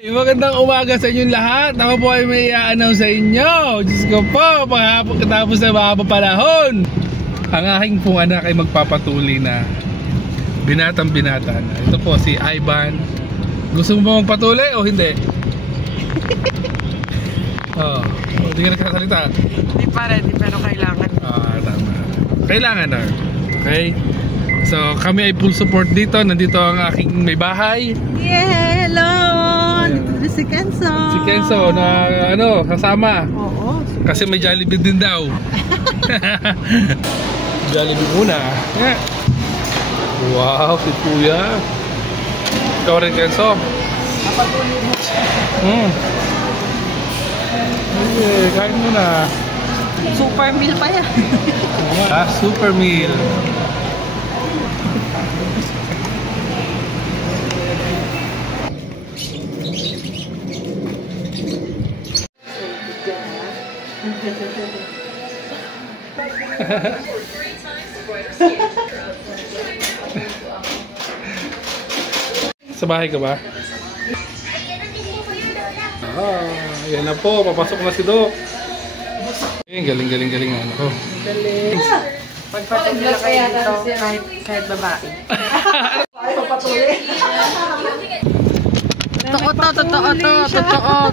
Magandang umaga sa inyong lahat. Ako po ay may i-announce sa inyo. Diyos ko po, pagkatapos na mahaba panahon, ang aking pong anak ay magpapatuloy na. Binatang-binata na. Ito po si Ivan. Gusto mo ba magpatuloy o hindi? Hindi ka nagkasalita. Hindi pa rin, pero kailangan. Tama. Kailangan na. Okay? So kami ay full support dito. Nandito ang aking may bahay. Yeah, hello! Dito si Kenzo. Si Kenzo na kasama. Oo. Kasi may Jollibee din daw. Jollibee muna. Yeah. Wow, si Kuya. Ikaw rin, Kenzo. Napatuloy mo. Okay, kain mo na. Super meal pa yan. Super meal. Sa bahay ka ba? Yan na po, papasok na si Doc. Galing ano ko. Galing. Pagpatuloy na kayo dito, kahit babae. Pagpatuloy.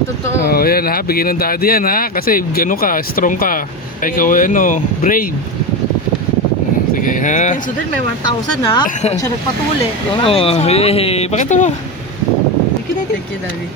Totoo. Yan ha, bigyan ng daddy yan ha. Kasi gano'n ka, strong ka. Ikaw brave. Sige ha. Kenzo din may 1,000 ha. Pag siya nagpatuloy. Oo, pakita mo. Thank you, Daddy.